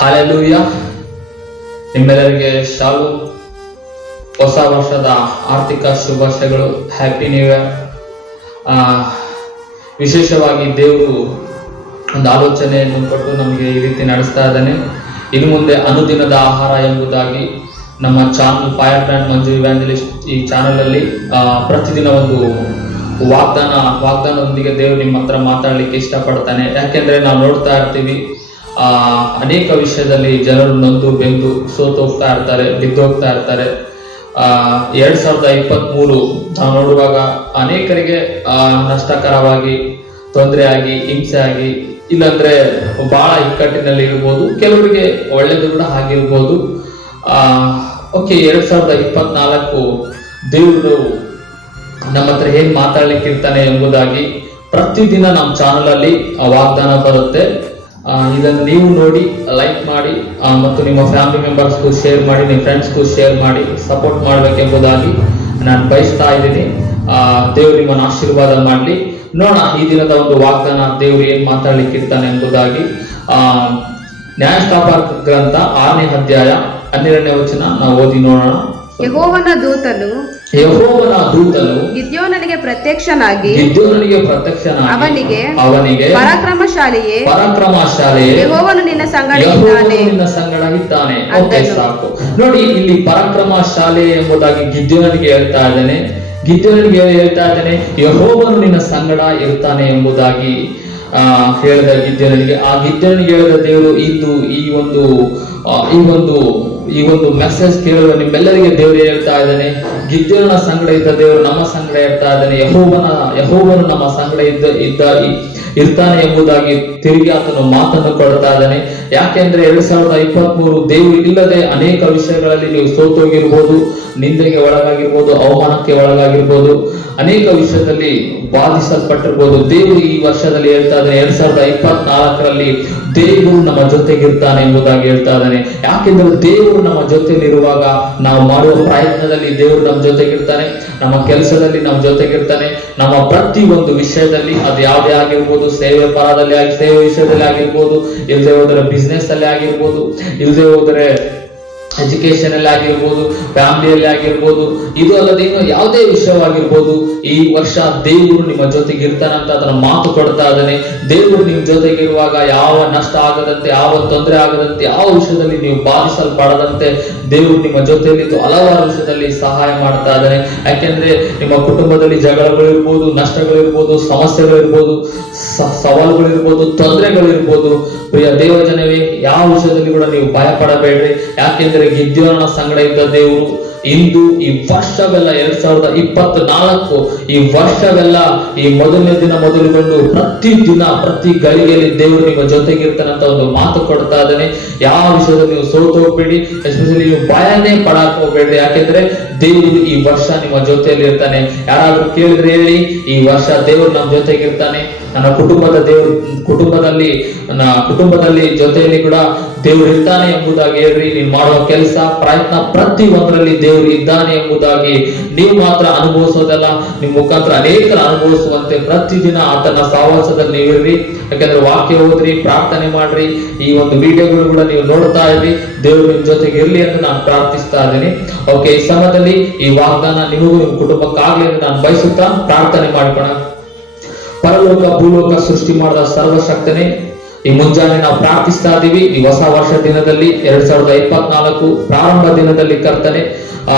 Hallelujah. ನಿಮ್ಮೆಲ್ಲರಿಗೆ ಶಾಲು, ಹೊಸ ವರ್ಷದ ಆರ್ಥಿಕ ಶುಭಾಶಯಗಳು. ಹ್ಯಾಪಿ ನ್ಯೂ ಇಯರ್ ವಿಶೇಷವಾಗಿ ದೇವರು ಒಂದು ಆಲೋಚನೆಯನ್ನು ಕೊಟ್ಟು ನಮಗೆ ಈ ರೀತಿ ನಡೆಸ್ತಾ ಇದ್ದಾನೆ. ಇನ್ನು ಮುಂದೆ ಅನುದಿನದ ಆಹಾರ ಎಂಬುದಾಗಿ ನಮ್ಮ channel fire brand Manju evangelist ಈ ಚಾನಲಲ್ಲಿ ಪ್ರತಿದಿನ ಒಂದು ವಾಗ್ದಾನ, ವಾಗ್ದಾನದೊಂದಿಗೆ ದೇವರು ನಿಮ್ಮ ಹತ್ರ ಮಾತಾಡಲಿಕ್ಕೆ ಇಷ್ಟಪಡ್ತಾನೆ. ಯಾಕೆಂದ್ರೆ ನಾವು ನೋಡ್ತಾ ಇರ್ತೀವಿ ಅನೇಕ ವಿಷಯದಲ್ಲಿ ಜನರು ನೊಂದು ಬೆಂದು ಸೋತೋಗ್ತಾ ಇರ್ತಾರೆ ಬಿದ್ದೋಗ್ತಾ ಇರ್ತಾರೆ. ಆ ಎರಡ್ ಸಾವಿರದ ಇಪ್ಪತ್ತ್ ಮೂರು ನಾವು ನೋಡುವಾಗ ಅನೇಕರಿಗೆ ಆ ನಷ್ಟಕರವಾಗಿ ತೊಂದರೆ ಆಗಿ ಹಿಂಸೆ ಆಗಿ ಇಲ್ಲಾಂದ್ರೆ ಬಹಳ ಇಕ್ಕಟ್ಟಿನಲ್ಲಿ ಇರ್ಬೋದು. ಕೆಲವರಿಗೆ ಒಳ್ಳೇದು ಕೂಡ ಆಗಿರ್ಬೋದು. ಆ ಓಕೆ ಎರಡ್ ಸಾವಿರದ ಇಪ್ಪತ್ನಾಲ್ಕು ದೇವರು ನಮ್ಮ ಹತ್ರ ಏನ್ ಮಾತಾಡ್ಲಿಕ್ಕಿರ್ತಾನೆ ಎಂಬುದಾಗಿ ಪ್ರತಿದಿನ ನಮ್ಮ ಚಾನಲ್ ಅಲ್ಲಿ ಆ ವಾಗ್ದಾನ ಬರುತ್ತೆ. ಆ, ಇದನ್ನು ನೀವು ನೋಡಿ ಲೈಕ್ ಮಾಡಿ ಮತ್ತು ನಿಮ್ಮ ಫ್ಯಾಮಿಲಿ ಮೆಂಬರ್ಸ್ಗೂ ಶೇರ್ ಮಾಡಿ ನಿಮ್ಮ ಫ್ರೆಂಡ್ಸ್ಗೂ ಶೇರ್ ಮಾಡಿ ಸಪೋರ್ಟ್ ಮಾಡಬೇಕೆಂಬುದಾಗಿ ನಾನು ಬಯಸ್ತಾ ಇದ್ದೀನಿ. ಆ, ದೇವ್ರು ನಿಮ್ಮನ್ನು ಆಶೀರ್ವಾದ ಮಾಡಲಿ. ನೋಡೋಣ ಈ ದಿನದ ಒಂದು ವಾಗ್ದಾನ ದೇವ್ರು ಏನ್ ಮಾತಾಡ್ಲಿಕ್ಕೆ ಇರ್ತಾನೆ ಎಂಬುದಾಗಿ. ಆ ನ್ಯಾಯಸ್ಥಾಪಕ ಗ್ರಂಥ ಆರನೇ ಅಧ್ಯಾಯ ಹನ್ನೆರಡನೇ ವಚನ ನಾವು ಓದಿ ನೋಡೋಣ. ಯಹೋವನ ದೂತನು ಯೆಹೋವನ ದೂತನು ಗಿದ್ಯೋನನಿಗೆ ಪ್ರತ್ಯಕ್ಷನಾಗಿ ಗಿದ್ಯೋನನಿಗೆ ಪ್ರತ್ಯಕ್ಷನಾಗಿ ಅವನಿಗೆ ಅವನಿಗೆ ಪರಾಕ್ರಮಶಾಲಿಯೇ ಪರಾಕ್ರಮಶಾಲಿಯೇ ಯೆಹೋವನು ನಿನ್ನ ಸಂಗಡ ಇದ್ದಾನೆ. ನಿನ್ನ ಸಂಗಡ ಇದ್ದಾನೆ. ಓಕೆ ಸಾಕು. ನೋಡಿ ಇಲ್ಲಿ ಪರಾಕ್ರಮ ಶಾಲೆ ಎಂಬುದಾಗಿ ಗಿದ್ಯೋನಿಗೆ ಹೇಳ್ತಾ ಇದ್ದಾನೆ. ಗಿದ್ಯೋನಿಗೆ ಹೇಳ್ತಾ ಇದ್ದಾನೆ? ಯಹೋವನು ನಿನ್ನ ಸಂಗಡ ಇರ್ತಾನೆ ಎಂಬುದಾಗಿ ಆ ಹೇಳಿದ ಗಿದ್ಯೋನಿಗೆ ಆ ಗಿದ್ಯೋನಿಗೆ ಹೇಳಿದ ದೇವರು ಇಂದು ಈ ಒಂದು ಈ ಒಂದು ಈ ಒಂದು ಮೆಸೇಜ್ ಕೇಳಿದ್ರೆ ನಿಮ್ಮೆಲ್ಲರಿಗೆ ದೇವರು ಹೇಳ್ತಾ ಇದ್ದಾನೆ. ಗಿದ್ಯೋನ ಸಂಗಡ ಇದ್ದ ದೇವರು ನಮ್ಮ ಸಂಗಡ ಇರ್ತಾ ಇದ್ದಾನೆ. ಯಹೋವನ, ಯಹೋವನು ನಮ್ಮ ಸಂಗಡ ಇದ್ದ ಇದ್ದ ಇರ್ತಾನೆ ಎಂಬುದಾಗಿ ತಿರುಗಿ ಆತನು ಮಾತನ್ನು ಕೊಡ್ತಾ ಇದ್ದಾನೆ. ಯಾಕೆಂದ್ರೆ ಎರಡ್ ಸಾವಿರದ ಇಪ್ಪತ್ತ್ ಮೂರು ದೇವರು ಇಲ್ಲದೆ ಅನೇಕ ವಿಷಯಗಳಲ್ಲಿ ನೀವು ಸೋತೋಗಿರ್ಬೋದು. ನಿಂದೆಗೆ ಒಳಗಾಗಿರ್ಬೋದು, ಅವಮಾನಕ್ಕೆ ಒಳಗಾಗಿರ್ಬೋದು, ಅನೇಕ ವಿಷಯದಲ್ಲಿ ಬಾಧಿಸಲ್ಪಟ್ಟಿರ್ಬೋದು. ದೇವರು ಈ ವರ್ಷದಲ್ಲಿ ಹೇಳ್ತಾ ಇದ್ದಾನೆ, ಎರಡ್ ಸಾವಿರದ ಇಪ್ಪತ್ನಾಲ್ಕರಲ್ಲಿ ದೇವರು ನಮ್ಮ ಜೊತೆಗಿರ್ತಾನೆ ಎಂಬುದಾಗಿ ಹೇಳ್ತಾ ಇದ್ದಾನೆ. ಯಾಕೆಂದ್ರೆ ದೇವರು ನಮ್ಮ ಜೊತೆಲಿರುವಾಗ ನಾವು ಮಾಡುವ ಪ್ರಯತ್ನದಲ್ಲಿ ದೇವರು ನಮ್ಮ ಜೊತೆಗಿರ್ತಾನೆ, ನಮ್ಮ ಕೆಲಸದಲ್ಲಿ ನಮ್ಮ ಜೊತೆಗಿರ್ತಾನೆ, ನಮ್ಮ ಪ್ರತಿ ಒಂದು ವಿಷಯದಲ್ಲಿ ಅದು ಯಾವುದೇ ಆಗಿರ್ಬೋದು, ಸೇವೆ ಪರದಲ್ಲಿ ಆಗಿ, ಸೇವೆ ವಿಷಯದಲ್ಲಿ ಆಗಿರ್ಬೋದು ಇಲ್ಲದೆ ಹೋದರೆ ಬಿಸ್ನೆಸ್ ಅಲ್ಲಿ ಆಗಿರ್ಬೋದು ಇಲ್ಲದೆ ಹೋದರೆ ಎಜುಕೇಶನ್ ಅಲ್ಲಿ ಆಗಿರ್ಬೋದು, ಫ್ಯಾಮಿಲಿಯಲ್ಲಿ ಆಗಿರ್ಬೋದು, ಇದು ಅಲ್ಲದೆ ಇನ್ನು ಯಾವುದೇ ವಿಷಯವಾಗಿರ್ಬೋದು, ಈ ವರ್ಷ ದೇವರು ನಿಮ್ಮ ಜೊತೆಗೆ ಇರ್ತಾನಂತ ಅದನ್ನ ಮಾತು ಕೊಡ್ತಾ ಇದ್ದಾನೆ. ದೇವರು ನಿಮ್ಮ ಜೊತೆಗಿರುವಾಗ ಯಾವ ನಷ್ಟ ಆಗದಂತೆ, ಯಾವ ತೊಂದರೆ ಆಗದಂತೆ, ಯಾವ ವಿಷಯದಲ್ಲಿ ನೀವು ಬಾಧಿಸಲ್ಪಡದಂತೆ ದೇವರು ನಿಮ್ಮ ಜೊತೆಯಲ್ಲಿ ಹಲವಾರು ವಿಷಯದಲ್ಲಿ ಸಹಾಯ ಮಾಡ್ತಾ ಇದ್ದಾನೆ ಯಾಕೆಂದ್ರೆ ನಿಮ್ಮ ಕುಟುಂಬದಲ್ಲಿ ಜಗಳಗಳಿರ್ಬೋದು, ನಷ್ಟಗಳಿರ್ಬೋದು ಸವಾಲುಗಳು ಸ- ತೊಂದರೆಗಳು ತೊಂದರೆಗಳಿರ್ಬೋದು. ಪ್ರಿಯ ದೇವಜನವೇ, ಯಾವ ವಿಷಯದಲ್ಲಿ ಕೂಡ ನೀವು ಭಯ ಪಡಬೇಡ್ರಿ ಯಾಕೆಂದ್ರೆ ಗಿದ್ಯೋನ ಸಂಗಡ ಇದ್ದ ದೇವರು ಇಂದು ಈ ವರ್ಷವೆಲ್ಲ ಎರಡ್ ಸಾವಿರದ ಇಪ್ಪತ್ತ್ ನಾಲ್ಕು ಈ ವರ್ಷವೆಲ್ಲ ಈ ಮೊದಲನೇ ದಿನ ಮೊದಲುಗೊಂಡು ಪ್ರತಿ ದಿನ, ಪ್ರತಿ ಗಳಿಗೆಯಲ್ಲಿ ದೇವರು ನಿಮ್ಮ ಜೊತೆಗಿರ್ತಾನಂತ ಒಂದು ಮಾತು ಕೊಡ್ತಾ ಇದ್ದಾನೆ. ಯಾವ ವಿಷಯದಲ್ಲಿ ನೀವು ಸೋತು ಹೋಗ್ಬೇಡಿ ಎಸ್ಪೆಷಲಿ ನೀವು ಭಯನೇ ಪಡಾಕ್ ಹೋಗ್ಬೇಡ್ರಿ. ಯಾಕೆಂದ್ರೆ ದೇವರು ಈ ವರ್ಷ ನಿಮ್ಮ ಜೊತೆಯಲ್ಲಿ ಇರ್ತಾನೆ. ಯಾರಾದ್ರೂ ಕೇಳಿದ್ರೆ ಹೇಳಿ, ಈ ವರ್ಷ ದೇವರು ನಮ್ಮ ಜೊತೆಗಿರ್ತಾನೆ. ನನ್ನ ಕುಟುಂಬದ ದೇವ್ರ, ಕುಟುಂಬದಲ್ಲಿ, ನನ್ನ ಕುಟುಂಬದಲ್ಲಿ ಜೊತೆಯಲ್ಲಿ ಕೂಡ ದೇವರು ಇರ್ತಾನೆ ಎಂಬುದಾಗಿ ಹೇಳ್ರಿ ನೀವು ಮಾಡುವ ಕೆಲಸ, ಪ್ರಯತ್ನ ಪ್ರತಿ ಒಂದರಲ್ಲಿ ದೇವರು ಇದ್ದಾನೆ ಎಂಬುದಾಗಿ ನೀವು ಮಾತ್ರ ಅನುಭವಿಸೋದಲ್ಲ ನಿಮ್ಮ ಮುಖಾಂತರ ಅನೇಕರ ಅನುಭವಿಸುವಂತೆ ಪ್ರತಿದಿನ ಆತನ ಸಹವಾಸದಲ್ಲಿ ನೀವು ಇರ್ರಿ. ಯಾಕಂದ್ರೆ ವಾಕ್ಯ ಓದ್ರಿ, ಪ್ರಾರ್ಥನೆ ಮಾಡ್ರಿ, ಈ ಒಂದು ವಿಡಿಯೋಗಳು ಕೂಡ ನೀವು ನೋಡ್ತಾ ಇರ್ರಿ. ದೇವರು ನಿಮ್ ಜೊತೆಗೆ ಇರ್ಲಿ ಅಂತ ನಾನು ಪ್ರಾರ್ಥಿಸ್ತಾ ಇದ್ದೀನಿ. ಓಕೆ ಈ ಸಮಯದಲ್ಲಿ ಈ ವಾಗ್ದಾನ ನಿಮಗೂ ನಿಮ್ಮ ಕುಟುಂಬಕ್ಕಾಗ್ಲಿ ಅಂತ ನಾನು ಬಯಸುತ್ತಾ ಪ್ರಾರ್ಥನೆ ಮಾಡ್ಕೋಣ ಪರಲೋಕ ಭೂಲೋಕ ಸೃಷ್ಟಿ ಮಾಡಿದ ಸರ್ವಶಕ್ತನೇ ಈ ಮುಂಜಾನೆ ನಾವು ಪ್ರಾರ್ಥಿಸ್ತಾ ಇದ್ದೀವಿ ಈ ಹೊಸ ವರ್ಷ ದಿನದಲ್ಲಿ ಎರಡ್ ಸಾವಿರದ ಇಪ್ಪತ್ನಾಲ್ಕು ಪ್ರಾರಂಭ ದಿನದಲ್ಲಿ ಕರ್ತನೆ, ಆ,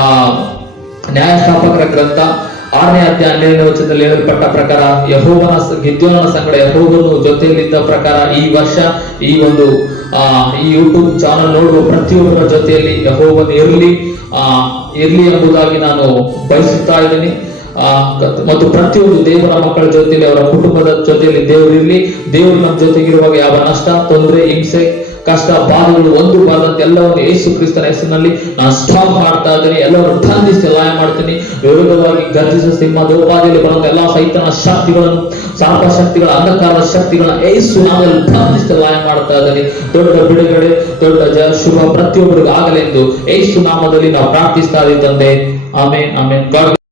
ನ್ಯಾಯಸ್ಥಾಪಕರ ಗ್ರಂಥ ಆರನೇ ಅಧ್ಯಾಯ ಹನ್ನೆರಡನೇ ವಚನದಲ್ಲಿ ಹೇಳಲ್ಪಟ್ಟ ಪ್ರಕಾರ ಯಹೋವನ ಗಿದ್ಯೋನ ಸಂಗಡ ಯಹೋವನು ಜೊತೆಯಲ್ಲಿದ್ದ ಪ್ರಕಾರ ಈ ವರ್ಷ ಈ ಒಂದು, ಆ, ಈ ಯೂಟ್ಯೂಬ್ ಚಾನಲ್ ನೋಡುವ ಪ್ರತಿಯೊಬ್ಬರ ಜೊತೆಯಲ್ಲಿ ಯಹೋವನ್ ಇರಲಿ. ಆ, ಇರಲಿ ಎಂಬುದಾಗಿ ನಾನು ಬಯಸುತ್ತಾ ಇದ್ದೀನಿ. ಮತ್ತು ಪ್ರತಿಯೊಂದು ದೇವರ ಮಕ್ಕಳ ಜೊತೆಯಲ್ಲಿ ಅವರ ಕುಟುಂಬದ ಜೊತೆಯಲ್ಲಿ ದೇವರಿರಲಿ ದೇವರು ನಮ್ಮ ಜೊತೆಗಿರುವಾಗ ಯಾವ ನಷ್ಟ, ತೊಂದರೆ, ಹಿಂಸೆ, ಕಷ್ಟ, ಬಾಧೆಗಳು ಒಂದು ಬಾರದಂತೆ ಎಲ್ಲವನ್ನು ಯೇಸು ಕ್ರಿಸ್ತನ ಹೆಸರಿನಲ್ಲಿ ನಾನು ಸ್ಟಾಪ್ ಮಾಡ್ತಾ ಇದ್ದೀನಿ. ಎಲ್ಲವನ್ನು ಬಂಧಿಸಿ ಲಾಯ ಮಾಡ್ತೀನಿ. ವಿರೋಧವಾಗಿ ಗರ್ಜಿಸ, ಸಿಂಹ ದೋಪಾದಿಯಲ್ಲಿ ಬರುವಂತ ಎಲ್ಲಾ ಸೈತನ ಶಕ್ತಿಗಳನ್ನು ಸಾಪ ಶಕ್ತಿಗಳ, ಅಂಧಕಾರದ ಶಕ್ತಿಗಳ ಯೇಸು ನಾವೆಲ್ಲ ಬಂಧಿಸಿ ಲಯ ಮಾಡ್ತಾ ಇದ್ದೀನಿ. ದೊಡ್ಡ ಬಿಡುಗಡೆ, ದೊಡ್ಡ ಜ, ಶುಭ ಪ್ರತಿಯೊಬ್ಬರಿಗೂ ಆಗಲೆಂದು ಯೇಸು ನಾಮದಲ್ಲಿ ನಾವು ಪ್ರಾರ್ಥಿಸ್ತಾ ಇದ್ದಂತೆ ಆಮೇನ್ ಆಮೇನ್.